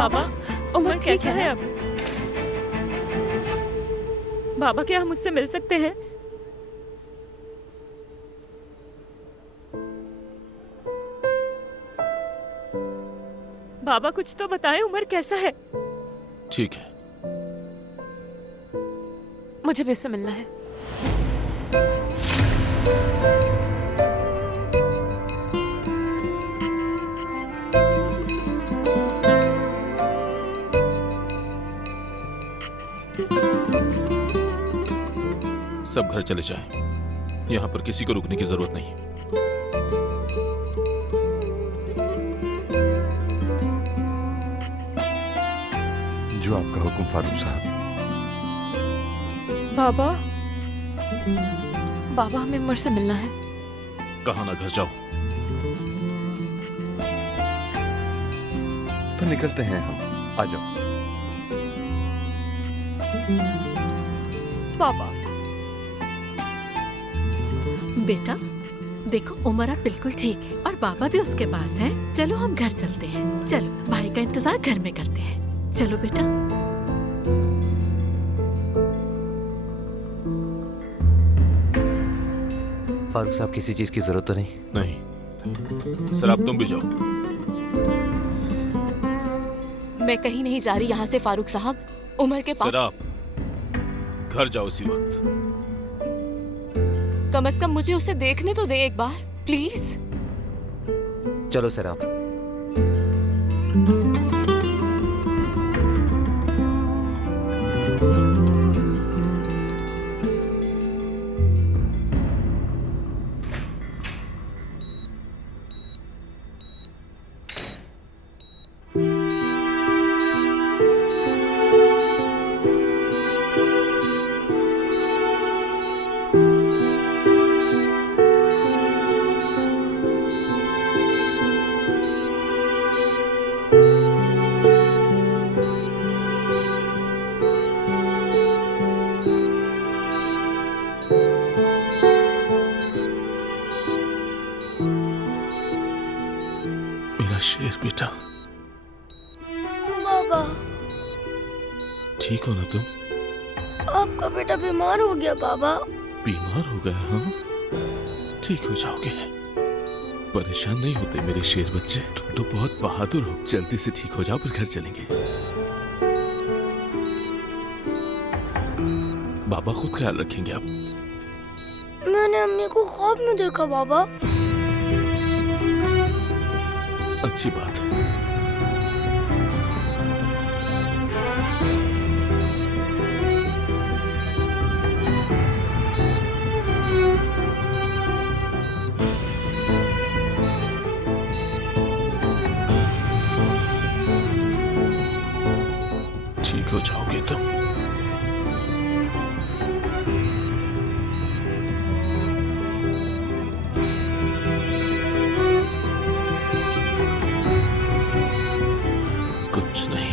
बाबा, उमर कैसा है अब? बाबा, क्या हम उससे मिल सकते हैं? बाबा, कुछ तो बताएं, उमर कैसा है? ठीक है। मुझे भी उससे मिलना है। सब घर चले जाएं। यहाँ पर किसी को रुकने की जरूरत नहीं। जो आपका हुक्म फारूक साहब। बाबा, बाबा, हमें उमर से मिलना है। कहा ना, घर जाओ। तो निकलते हैं हम, आ जाओ। बाबा। बेटा देखो, उमर अब बिल्कुल ठीक है और बाबा भी उसके पास है। चलो हम घर चलते हैं। चलो, भाई का इंतजार घर में करते हैं। चलो बेटा। फारूक साहब, किसी चीज की जरूरत तो नहीं? नहीं सर, आप तुम भी जाओ। मैं कहीं नहीं जा रही यहाँ से फारूक साहब। उमर के पास। सर, आप घर जाओ इसी वक्त। कम से कम मुझे उसे देखने तो दे एक बार, प्लीज। चलो सर, आप। शेर बेटा, बाबा, ठीक हो ना तुम? आपका बेटा बीमार हो गया बाबा। बीमार हो गया? हाँ, ठीक हो जाओगे। परेशान नहीं होते मेरे शेर बच्चे। तुम तो बहुत बहादुर हो। जल्दी से ठीक हो जाओ, फिर घर चलेंगे। बाबा खुद ख्याल रखेंगे। आप? मैंने अम्मी को ख्वाब में देखा बाबा। अच्छी बात है। ठीक हो जाओगे तुम। कुछ नहीं।